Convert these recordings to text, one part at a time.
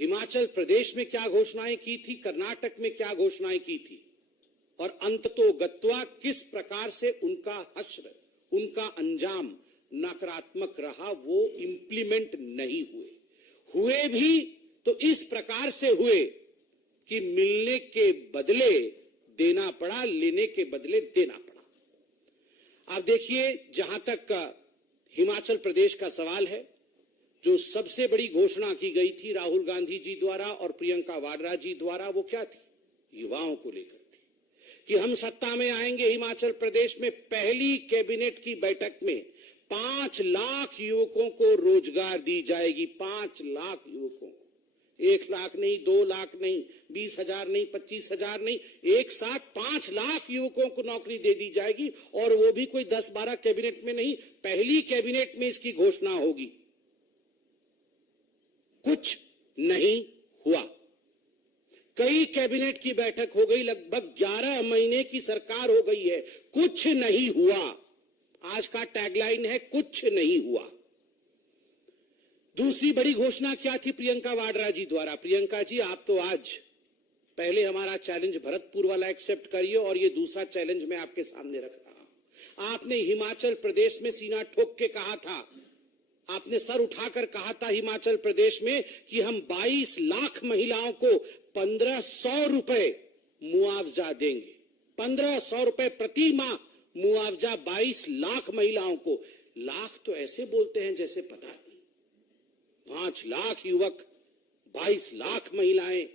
हिमाचल प्रदेश में क्या घोषणाएं की थी, कर्नाटक में क्या घोषणाएं की थी, और अंततोगत्वा किस प्रकार से उनका हश्र, उनका अंजाम नकारात्मक रहा, वो इंप्लीमेंट नहीं हुए भी तो इस प्रकार से हुए कि मिलने के बदले देना पड़ा, लेने के बदले देना पड़ा। आप देखिए, जहां तक हिमाचल प्रदेश का सवाल है, जो सबसे बड़ी घोषणा की गई थी राहुल गांधी जी द्वारा और प्रियंका वाड्रा जी द्वारा, वो क्या थी? युवाओं को लेकर थी कि हम सत्ता में आएंगे। हिमाचल प्रदेश में पहली कैबिनेट की बैठक में 5 लाख युवकों को रोजगार दी जाएगी। 5 लाख युवकों, 1 लाख नहीं, 2 लाख नहीं, 20,000 नहीं, 25,000 नहीं, एक साथ 5 लाख युवकों को नौकरी दे दी जाएगी। और वो भी कोई 10-12 कैबिनेट में नहीं, पहली कैबिनेट में इसकी घोषणा होगी। कुछ नहीं हुआ। कई कैबिनेट की बैठक हो गई, लगभग 11 महीने की सरकार हो गई है, कुछ नहीं हुआ। आज का टैगलाइन है, कुछ नहीं हुआ। दूसरी बड़ी घोषणा क्या थी प्रियंका वाड्रा जी द्वारा? प्रियंका जी, आप तो आज पहले हमारा चैलेंज भरतपुर वाला एक्सेप्ट करिए, और ये दूसरा चैलेंज मैं आपके सामने रख रहा हूं। आपने हिमाचल प्रदेश में सीना ठोक के कहा था, आपने सर उठाकर कहा था हिमाचल प्रदेश में कि हम 22 लाख महिलाओं को 1,500 रुपए मुआवजा देंगे। 1,500 रुपए प्रति माह मुआवजा 22 लाख महिलाओं को। लाख तो ऐसे बोलते हैं जैसे पता नहीं। 5 लाख युवक, 22 लाख महिलाएं,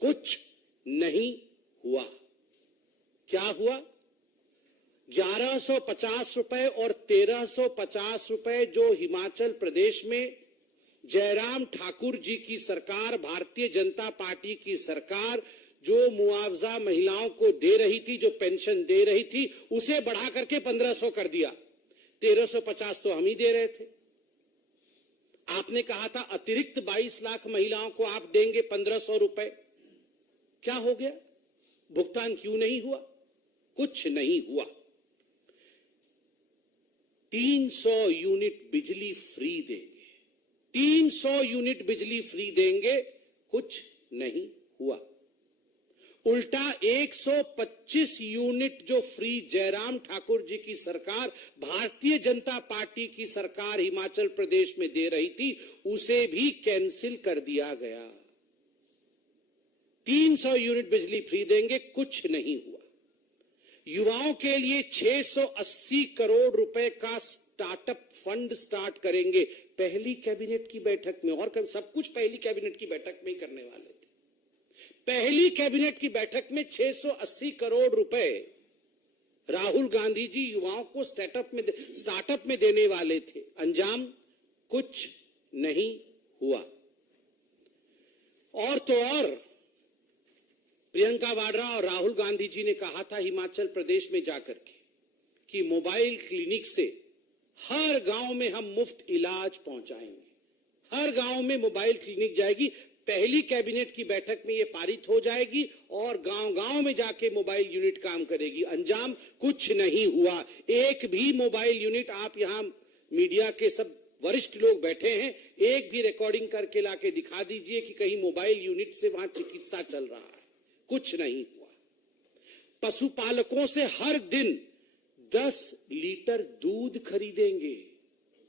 कुछ नहीं हुआ। क्या हुआ? 1150 रुपए और 1350 रुपए जो हिमाचल प्रदेश में जयराम ठाकुर जी की सरकार, भारतीय जनता पार्टी की सरकार जो मुआवजा महिलाओं को दे रही थी, जो पेंशन दे रही थी, उसे बढ़ा करके 1,500 कर दिया। 1350 तो हम ही दे रहे थे। आपने कहा था अतिरिक्त 22 लाख महिलाओं को आप देंगे 1,500 रुपए। क्या हो गया? भुगतान क्यों नहीं हुआ? कुछ नहीं हुआ। 300 यूनिट बिजली फ्री देंगे, 300 यूनिट बिजली फ्री देंगे, कुछ नहीं हुआ। उल्टा 125 यूनिट जो फ्री जयराम ठाकुर जी की सरकार, भारतीय जनता पार्टी की सरकार हिमाचल प्रदेश में दे रही थी, उसे भी कैंसिल कर दिया गया। 300 यूनिट बिजली फ्री देंगे, कुछ नहीं हुआ। युवाओं के लिए 680 करोड़ रुपए का स्टार्टअप फंड स्टार्ट करेंगे, पहली कैबिनेट की बैठक में। और सब कुछ पहली कैबिनेट की बैठक में ही करने वाले थे। पहली कैबिनेट की बैठक में 680 करोड़ रुपए राहुल गांधी जी युवाओं को स्टार्टअप में देने वाले थे। अंजाम कुछ नहीं हुआ। और तो और प्रियंका वाड्रा और राहुल गांधी जी ने कहा था हिमाचल प्रदेश में जाकर के कि मोबाइल क्लिनिक से हर गांव में हम मुफ्त इलाज पहुंचाएंगे। हर गांव में मोबाइल क्लिनिक जाएगी। पहली कैबिनेट की बैठक में यह पारित हो जाएगी और गांव-गांव में जाके मोबाइल यूनिट काम करेगी। अंजाम कुछ नहीं हुआ। एक भी मोबाइल यूनिट, आप यहां मीडिया के सब वरिष्ठ लोग बैठे हैं, एक भी रिकॉर्डिंग करके लाके दिखा दीजिए कि कहीं मोबाइल यूनिट से वहां चिकित्सा चल रहा है। कुछ नहीं हुआ। पशुपालकों से हर दिन 10 लीटर दूध खरीदेंगे,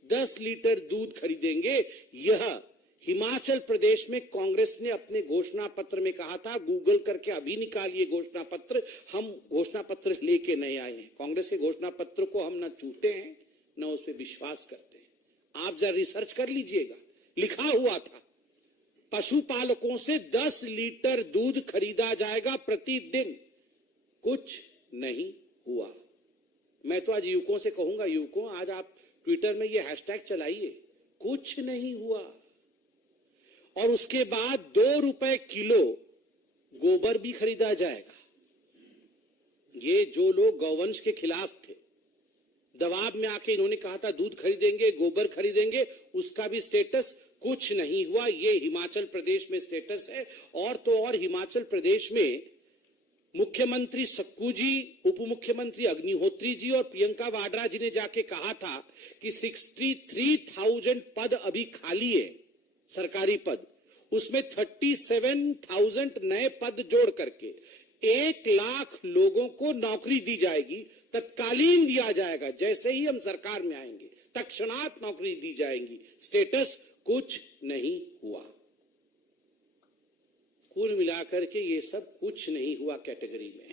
10 लीटर दूध खरीदेंगे। यह हिमाचल प्रदेश में कांग्रेस ने अपने घोषणा पत्र में कहा था। गूगल करके अभी निकालिए घोषणा पत्र। हम घोषणा पत्र लेके नहीं आए हैं। कांग्रेस के घोषणा पत्र को हम न छूते हैं, न उस पर विश्वास करते हैं। आप जरा रिसर्च कर लीजिएगा, लिखा हुआ था पशुपालकों से 10 लीटर दूध खरीदा जाएगा प्रतिदिन। कुछ नहीं हुआ। मैं तो आज युवकों से कहूंगा, युवकों आज आप ट्विटर में ये हैशटैग चलाइए, कुछ नहीं हुआ। और उसके बाद 2 रुपए किलो गोबर भी खरीदा जाएगा। ये जो लोग गौवंश के खिलाफ थे, दबाव में आके इन्होंने कहा था दूध खरीदेंगे, गोबर खरीदेंगे, उसका भी स्टेटस कुछ नहीं हुआ। ये हिमाचल प्रदेश में स्टेटस है। और तो और हिमाचल प्रदेश में मुख्यमंत्री सक्कू जी, उप मुख्यमंत्री अग्निहोत्री जी और प्रियंका वाड्रा जी ने जाके कहा था कि 63,000 पद अभी खाली है, सरकारी पद। उसमें 37,000 नए पद जोड़ करके 1 लाख लोगों को नौकरी दी जाएगी, तत्कालीन दिया जाएगा। जैसे ही हम सरकार में आएंगे तत्क्षणात नौकरी दी जाएगी। स्टेटस कुछ नहीं हुआ। कुल मिलाकर के ये सब कुछ नहीं हुआ कैटेगरी में।